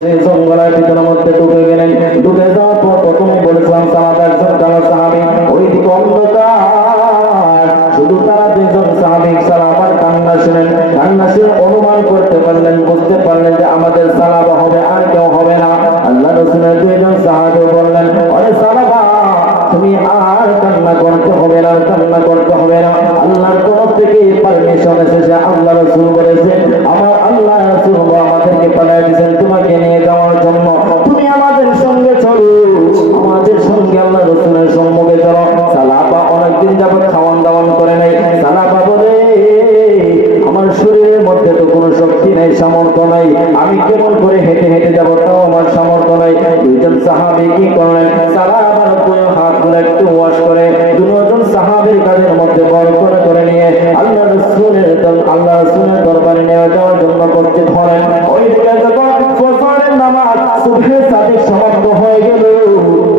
জঙ্গলের ভিতরের মধ্যে ঢুকে গেলেন। ঢুকে যাওয়ার পর প্রথমে বলেছিলাম সাহাবা একজন কালো সাহাবী, ওইদিকে অন্ধকার, শুধু তারা দুইজন সাহাবী সালাবার কান্না শুনেন। কান্না শুনে অনুমান করতে পারলেন, বুঝতে পারলেন যে আমাদের সালাবা হবে, আর কেউ হবে না। আল্লাহ রাসূলের দুইজন সাহাবী বললেন, আরে সালাবা তুমি আর কান্না করতে হবে না, কান্না করতে হবে না। আল্লাহর তরফ থেকে পারমিশন এসেছে। আল্লাহ রাসূল বলেছেন, আমার আল্লাহ রাসূল আমাদেরকে পাঠিয়ে দিয়েছেন তোমাকে নিয়ে যাওয়ার জন্য। তুমি আমাদের সঙ্গে চলো, আমাদের সঙ্গে আল্লাহ রাসূলের সম্মুখে চলো। সালাবা অনেকদিন যাবত খাওয়ান দাওয়ান করে নাই। সালাবা বলে, আমার শরীরের মধ্যে তো কোনো শক্তি নেই, সামর্থ্য নাই, আমি কেমন করে হেঁটে হেঁটে যাবো, তাও আমার সামর্থ্য নাই। দুইজন সাহাবী কি করলেন, সালাবার উপরে হাতগুলো একটু ওয়াশ করে দুজন সাহাবীর কাঁধের মধ্যে বল করে নিয়ে আল্লাহ রাসূলের দরবারে নিয়ে যাওয়ার জন্য প্রস্তুত হলেন। ওই দিকে যখন ফজরের নামাজ সুবহে সাদিক সমাপ্ত হয়ে গেল,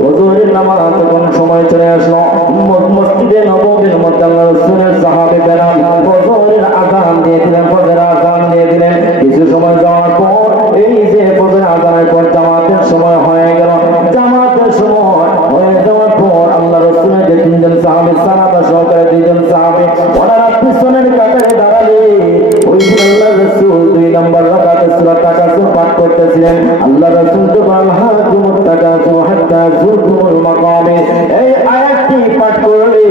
ফজরের নামাজ তখন সময় চলে আসলো। মসজিদে নববীর মধ্যে আল্লাহ রাসূলের সাহাবী বেলাল ফজরের আযান দিয়ে দিলেন, ফজরের আযান দিয়ে দিলেন। কিছু সময় যাওয়ার পর এই যে ফজরের আযানের পর জামাতের সময় হয়ে গেল। জামাতের সময় হয়ে যাওয়ার পর আল্লাহ রাসূলের যে তিনজন সাহাবী সালাবা সহকারে দুইজন সাহাবী ওনারা পিছনের কাতারে দাঁড়ালে ওই আল্লাহ রাসূল 2 নম্বর রাকাতে সূরা তাকাসুর পাঠ করতেছিলেন। আল্লাহ রাসূল সুবহানাহুমুত তাকাসু হাত্তা যুরতুমুল মাকামির এই আয়াতটি পাঠ করলে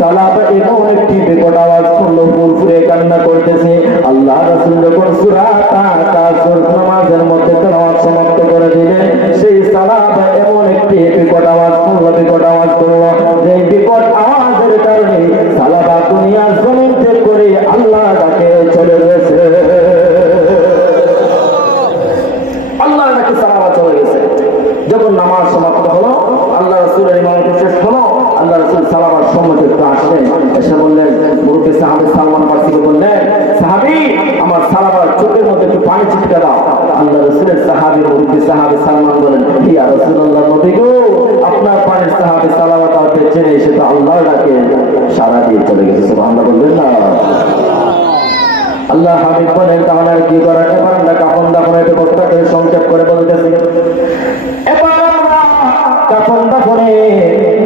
সালাবা এমন একটি বিকট আওয়াজ করলো, ফুরফুরে কান্না করতেছে। আল্লাহ রাসূল যখন সূরা তাকাসুর নামাজের মধ্যে তেলাওয়াত সমাপ্ত করে দিলেন, সেই সালাবা এমন একটি বিকট আওয়াজ করলো, যে বিকট আওয়াজের কারণে সালাবা দুনিয়ার জমিন থেকে করে আল্লাহ ডাকে চলে গেছে। আল্লাহ ডাকে সালাবা চলে গেছে। যখন নামাজ সমাপ্ত হলো, আল্লাহ রাসূলের ইমামতি শেষ হলো, আল্লাহ রাসূল সালাবার সম্মুখে একটু আসলেন। এসে বললেন, মুরব্বি সাহাবী সালমান ফারসিকে বললেন, সাহাবী আমার সালাবার চোখের মধ্যে একটু পানি ছিটকে দাও। আল্লাহ রাসূলের সাহাবী মুরব্বি সাহাবী সালমান বলেন, ইয়া রাসূলুল্লাহ, নবী গো, আপনার পানির সাহাবী সালাওয়াত আনতে চেয়ে এসে তো আল্লাহর ডাকে সাড়া দিয়ে চলে গেছে। সুবহানাল্লাহ বলবেন না? আল্লাহ হাবিব বলেন, তাহলে আর কি করার? এবার আমরা কাফন দাফনের ব্যবস্থা করে সংক্ষেপ করে বলতেছি। এবার আমরা কাফন দাফনের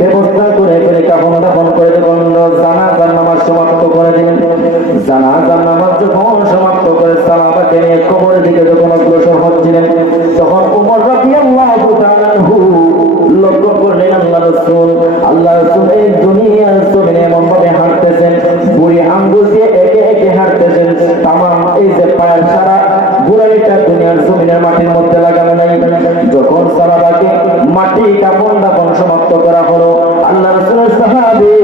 ব্যবস্থা করে কাফন দাফন করে যখন জানাজার নামাজ সমাপ্ত করে দিলেন, জানাজার নামাজ যখন সমাপ্ত করে সাহাবাকে নিয়ে কবরের দিকে যখন অগ্রসর হচ্ছিলেন, তখন ওমর রাদিয়াল্লাহু তাআলা আনহু লক্ষ্য করলেন আল্লাহ রাসূল এই দুনিয়ার জমিনে এমন ভাবে হাঁটতেছেন, বুড়ি আঙ্গুল দিয়ে একে একে হাঁটতেছেন। তামাম এই যে পায়ের সারা বুড়াইটা দুনিয়ার জমিনের মাটির মধ্যে লাগানো নাই। যখন সাহাবাকে মাটি কাফন দাফন সমাপ্ত করা হলো, আল্লাহ রাসূলের সাহাবী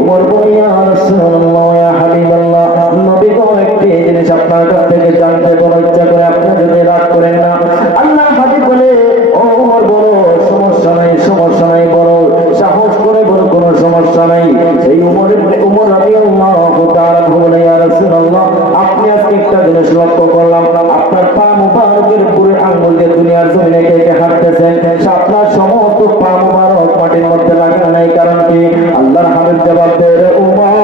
ওমর বলেন, ইয়া রাসূলুল্লাহ, ইয়া হাবিবাল্লাহ, নবী গো, একটি জিনিস আপনার কাছ থেকে জানতে বড় ইচ্ছা করে, আপনি যদি রাগ করেন না। আল্লাহ হাবিব বলে, ও ওমর, বলো, সমস্যা নাই, বড় সাহস করে বলো, কোনো সমস্যা নাই। সেই ওমর রাদিয়াল্লাহু তাআলা বলে, ইয়া রাসূলুল্লাহ, আপনি আজকে একটা জিনিস লক্ষ্য করলাম, আপনার পা মুবারকের পুরো আঙ্গুল দিয়ে দুনিয়ার জমিনে কে হাঁটতেছেন, আপনার সমস্ত পা মুবারক মাটির মধ্যে লাগানো নাই, কারণ কি? আল্লাহর হাবিব জবাব দেয়, ওমর,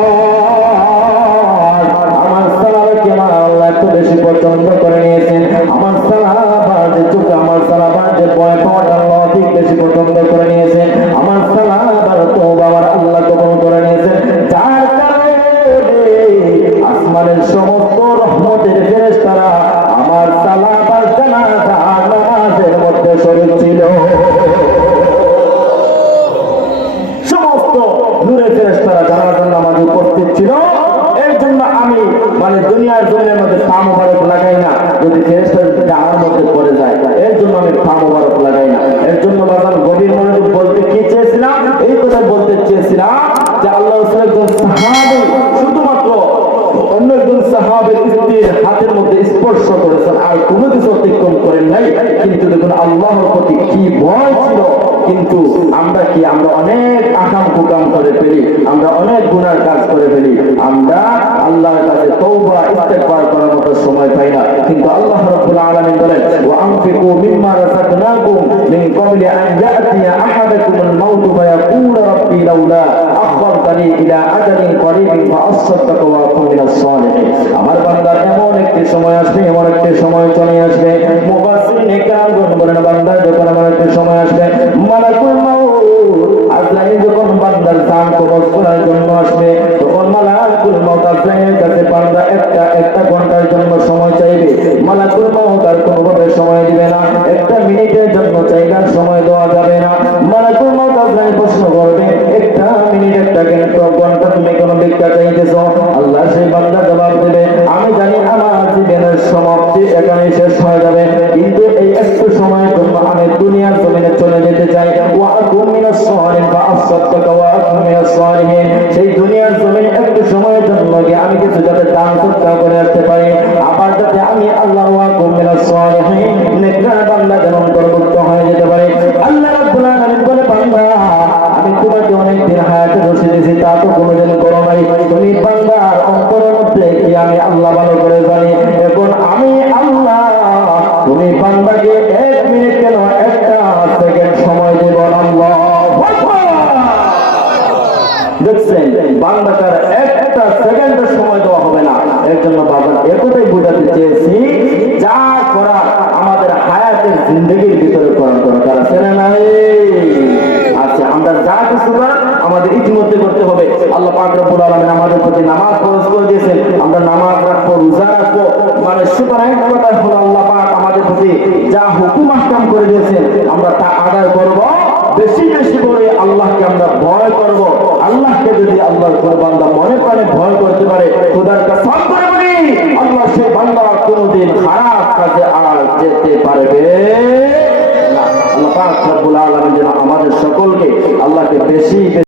আমার সালাবাকে আমার আল্লাহ এত বেশি পছন্দ করে নিয়েছেন, আমার সালাবার যে চোখে, আমার সালাবার যে ভয় পাওয়াটা আল্লাহ অধিক বেশি পছন্দ করে নিয়েছেন, আমার সালাবার তওবা আমার আল্লাহ কবুল করে নিয়েছেন, যার কারণে আসমানের সমস্ত রহমতের ফেরেশতারা আমার সালাবার জানাজা নামাজের মধ্যে শরীক ছিল। সমস্ত নূরের ফেরেশতারা জানাজা নামাজে উপস্থিত ছিল। এর জন্য আমি দুনিয়ার জমিনের মধ্যে পা মুবারক লাগাই না, যদি ফেরেশতার জানার মধ্যে পড়ে যায়, এর জন্য আমি পা মুবারক লাগাই না। এর জন্য বাজার গভীর মনোযোগ বলতে কি চেয়েছিলাম, এই কথা বলতে চেয়েছিলাম যে আল্লাহ রাসূল একজন সাহাবী শুধুমাত্র অন্য একজন সাহাবীর স্ত্রীর হাতের মধ্যে স্পর্শ করেছেন, আর কোনো কিছু অতিক্রম করেন নাই। কিন্তু দেখুন আল্লাহর প্রতি কি ভয় ছিল। কিন্তু আমরা অনেক আকাম কুকাম করে ফেলি, আমরা অনেক গুনার কাজ করে ফেলি, আমরা আল্লাহর কাছে তওবা ইস্তেগফার করার মতো সময় পাই না। কিন্তু আল্লাহ রাব্বুল আলামিন বলেন, ওয়া আনফিকু মিম্মা রাযাকনাকুম মিন ক্বাবলি আন ইয়াতিয়া আহাদাকুমুল মাউতু ফায়াকুলা ربي لولا أخرتني إلى أجل قريب فأصدق وأكون من الصالحين আমার বান্দার এমন একটি সময় আসবে এমন একটি সময় চলে আসবে মুফাসসিরিন কেরাম বলেন বান্দা যখন এমন একটি সময় আসবে মালাকুল মাউত আজরাইল যখন বান্দার জান কবজ করার জন্য আসবে তখন মালাকুল মাউত আজরাইলের কাছে বান্দা একটা ঘন্টার জন্য সময় চাইবে মালাকুল মাউত আর কোনোভাবে সময় দিবে না একটা মিনিটের জন্য চাইবার সময় দেওয়া যাবে না মালাকুল মাউত আজরাইল প্রশ্ন করবে একটা মিনিট একটা ঘন্টা তুমি কোন ভিক্ষা চাইতেছো আল্লাহ সেই বান্দা জবাব দেবে আমি জানি আমার জীবনের সমাপ্তি এখানে শেষ হয়ে যাবে কিন্তু এই একটু সময়ের জন্য আমি দুনিয়ার জমিনে চলে যেতে চাই ওয়া আকুম মিনাস সালিহিন বা আসাদদাকা ওয়া আকুম মিনাস সালিহিন সেই দুনিয়ার জমিনে একটু সময়ের জন্য আমি কিছু যাতে দান সদকা করে আসতে পারি আবার যাতে আমি আল্লাহ ওয়া আকুম মিনাস সালিহিন নেককার বান্দা যেন অন্তর্ভুক্ত হয়ে যেতে পারে আল্লাহ রাব্বুল আলামিন বলে বান্দা আমি তোমাকে অনেক দিন হায়াতে বসে দিয়েছি তা তো কোনোদিন করো নাই তুমি বান্দার অন্তরের মধ্যে কি আমি আল্লাহ ভালো করে জানি এখন আমি আল্লাহ তুমি বান্দাকে 1 মিনিট কেন একটা সেকেন্ড সময় দেব আল্লাহ দেখছেন বান্দাটার একটা সেকেন্ডের সময় দেওয়া হবে না এর জন্য বাবা একটাই বোঝাতে চেয়েছি যা করা আমাদের হায়াতের জিন্দগির ভিতরে করার দরকার আছে না নাই আচ্ছা আমরা যা কিছু আমাদের ইতিমধ্যে করতে হবে আল্লাহ পাক রব্বুল আলামিন আমাদের প্রতি নামাজ ফরজ করে দিয়েছেন আমরা নামাজ রাখবো রোজা রাখবো মানে সুতরাং এক কথা হলো আল্লাহ পাক আমাদের প্রতি যা হুকুম আহকাম করে দিয়েছেন আমরা তা আদায় করব বেশি বেশি করে আল্লাহকে আমরা ভয় করব আল্লাহকে যদি আল্লাহর বান্দা মনে প্রাণে ভয়